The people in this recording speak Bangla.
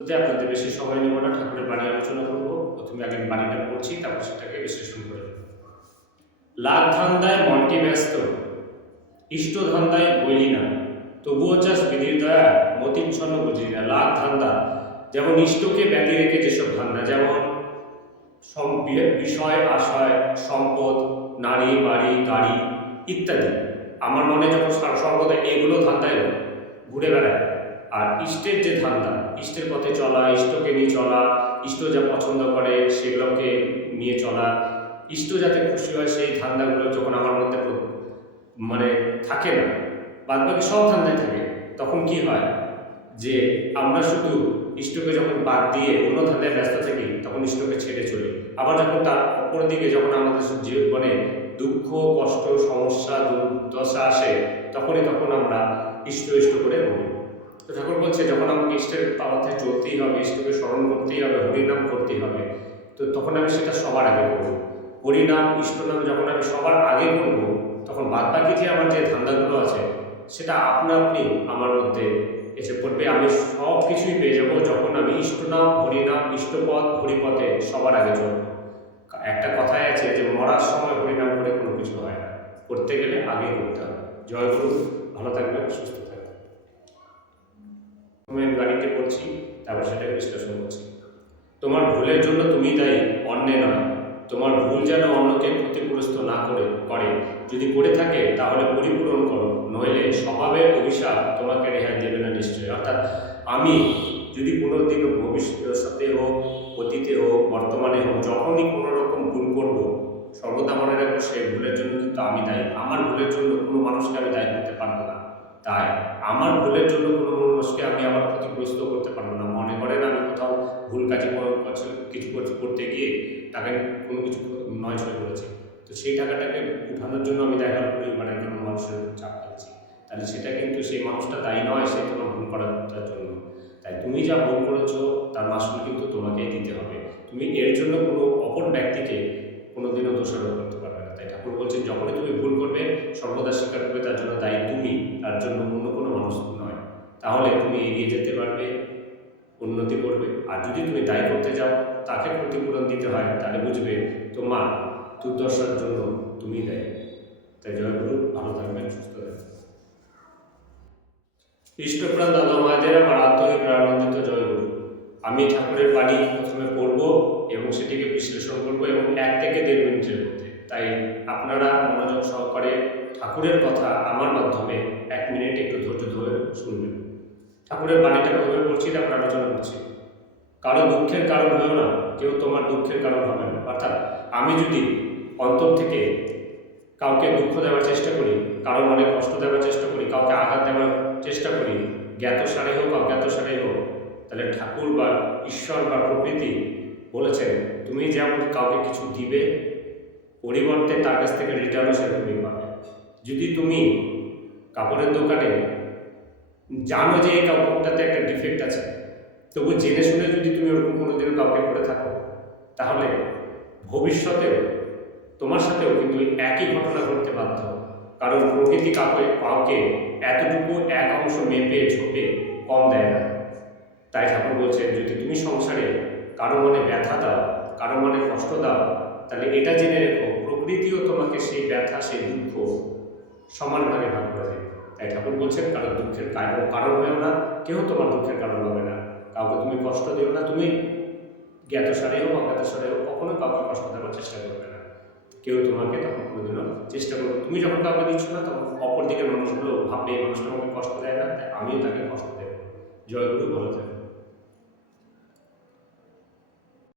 আপনাদের বেশি সময় নেব না, ঠাকুরের বাণী আলোচনা করব। প্রথমে আগে বাণীটা পড়ছি, তারপর সেটাকে বিশ্লেষণ করে নেব। লাখ ধান্দায় মনটি ব্যস্ত, ইষ্ট ধান্দায় বইলি না, তবুও চাস বিধির দয়া, মতিচ্ছন্ন বুঝি না। লাখ ধান্দা, যেমন ইষ্টকে ব্যতি রেখে যেসব ধান্দা, যেমন বিষয় আশয়, সম্পদ, নারী বাড়ি গাড়ি ইত্যাদি, আমার মনে যখন সর্বদা এগুলো ধান্দায় ঘুরে বেড়ায়। আর ইষ্টের যে ধান্দা, ইষ্টের পথে চলা, ইষ্টকে নিয়ে চলা, ইষ্ট যা পছন্দ করে সেগুলোকে নিয়ে চলা, ইষ্ট যাতে খুশি হয় সেই ধান্দাগুলো যখন আমার মধ্যে মানে থাকে না, বাদ বাকি সব ধান্দায় থাকে, তখন কি হয় যে আমরা শুধু ইষ্টকে যখন বাদ দিয়ে অন্য ধান্দায় ব্যস্ত থাকি, তখন ইষ্টকে ছেড়ে চলি। আবার যখন তার অপর দিকে যখন আমাদের জীবনে দুঃখ কষ্ট সমস্যা দুর্দশা আসে, তখন আমরা ইষ্ট ইষ্ট করে বলি। তো ঠাকুর বলছে যখন আমাকে ইষ্টের পাওয়াতে চলতেই হবে, ইষ্টকে স্মরণ করতেই হবে, হরিনাম করতেই হবে, তো তখন আমি সেটা সবার আগে করবো। হরিনাম ইষ্টনাম যখন আমি সবার আগে করবো, তখন বাদ বাকি যে আমার যে ধান্দাগুলো আছে সেটা আপনা আপনি আমার মধ্যে এসে পড়বে। আমি সব কিছুই পেয়ে যাবো যখন আমি ইষ্টনাম হরিনাম ইষ্টপদ হরিপথে সবার আগে চলবো। একটা কথাই আছে যে মরার সময় হরিনাম করে কোনো কিছু হয় না, করতে গেলে আগে করতে হবে। জয় গুরু, ভালো থাকবেন, সুস্থ থাকবেন। আমি গাড়িতে পড়ছি, তারপর সেটাকে বিশ্লেষণ করছি। তোমার ভুলের জন্য তুমি দায়ী, অন্যে নয়। তোমার ভুল যেন অন্যকে ক্ষতিগ্রস্ত না করে, যদি করে থাকে তাহলে পরিপূরণ করো, নইলে স্বভাবের অভিশাপ তোমাকে রেহাই দেবে না নিশ্চয়ই। অর্থাৎ আমি যদি কোনো দিন ভবিষ্যতে হোক, অতীতে হোক, বর্তমানে হোক, যখনই কোনো রকম ভুল করবো, সর্বদা মনে রাখবো সেই ভুলের জন্য কিন্তু আমি দায়ী। আমার ভুলের জন্য কোনো মানুষকে আমি দায়ী করতে পারবো না। তাই আমার ভুলের জন্য কোনো মানুষকে আমি আবার ক্ষতিগ্রস্ত করতে পারবো না। মনে করেন আমি কোথাও ভুল কাজে কিছু করতে গিয়ে টাকা কোনো কিছু নয় ছয় করেছি, তো সেই টাকাটাকে উঠানোর জন্য আমি দেখা করি মানে কোনো মানুষের চাপ দিচ্ছি, তাহলে সেটা কিন্তু সেই মানুষটা দায়ী নয়, সে তোমার ভুল করার জন্য। তাই তুমি যা ভুল করেছো তার মাসুল কিন্তু তোমাকেই দিতে হবে। তুমি এর জন্য কোনো অপর ব্যক্তিকে কোনোদিনও দোষারোপ করতে পারবে না। তাই ঠাকুর বলছেন যখনই তুমি ভুল করবে সর্বদা স্বীকার করবে তার জন্য দায়ী তুমি, তার জন্য অন্য কোনো মানুষ নয়। তাহলে তুমি এগিয়ে যেতে পারবে, উন্নতি করবে। আর যদি তুমি দায়ী করতে যাও, তাকে ক্ষতিপূরণ দিতে হয়, তাহলে বুঝবে তোমার দুর্দশার জন্য তুমি দায়ী। তাই জয় গুরু, ভালো থাকবেন, সুস্থ থাকবেন। ইষ্টপ্রাণ দাদা মায়েদের আমার আত্মহিক আনন্দিত জয় গুরু। আমি ঠাকুরের বাণী প্রথমে পড়ব এবং সেটিকে বিশ্লেষণ করব এবং 1 থেকে 1.5 মিনিটের মধ্যে। তাই আপনারা মনোযোগ সহকারে ঠাকুরের কথা আমার মাধ্যমে 1 মিনিট একটু ধৈর্য ধরে শুনবেন। ঠাকুরের বাণীটা প্রথমে পড়ছি, তারপর আলোচনা করছি। কারো দুঃখের কারণ হয়েও না, কেউ তোমার দুঃখের কারণ হবে না। অর্থাৎ আমি যদি অন্তর থেকে কাউকে দুঃখ দেওয়ার চেষ্টা করি, কারো মনে কষ্ট দেওয়ার চেষ্টা করি, কাউকে আঘাত দেওয়ার চেষ্টা করি, জ্ঞাতসারে হোক অজ্ঞাতসারে হোক, তাহলে ঠাকুর বা ঈশ্বর বা প্রকৃতি বলেছেন তুমি যেমন কাউকে কিছু দিবে, পরিবর্তে তার কাছ থেকে রিটার্নও সে তুমি পাবে। যদি তুমি কাপড়ের দোকানে জানো যে এই কাপড়টাতে একটা ডিফেক্ট আছে, তবু জেনে শুনে যদি তুমি ওরকম কোনোদিনও কাউকে করে থাকো, তাহলে ভবিষ্যতেও তোমার সাথেও কিন্তু একই ঘটনা ঘটতে বাধ্য। কারণ প্রকৃতি কাউকে এতটুকু এক অংশ মেপে ঝোপে কম দেয় না। তাই ঠাকুর বলছেন যদি তুমি সংসারে কারো মনে ব্যথা দাও, কারো মনে কষ্ট দাও, তাহলে এটা জেনে রেখো প্রকৃতিও তোমাকে সেই ব্যথা সেই দুঃখ সমানভাবে ভাগ করে দেবে। তাই ঠাকুর বলছেন কারো দুঃখের কারণ হয়েও না, কেউ তোমার দুঃখের কারণ হবে না। কাউকে তুমি কষ্ট দিও না, তুমি জ্ঞাতসারে হোক অজ্ঞাতসারে হোক কখনো কাউকে কষ্ট দেওয়ার চেষ্টা করবে না। কেউ তোমাকে তখন কোনোদিনও চেষ্টা করবে, তুমি যখন কাউকে দিচ্ছ না তখন অপর দিকের মানুষগুলো ভাববে এই মানুষটা আমাকে কষ্ট দেয় না, তাই আমিও তাকে কষ্ট দেবো। জয় গুরু, ভালো থাকবে।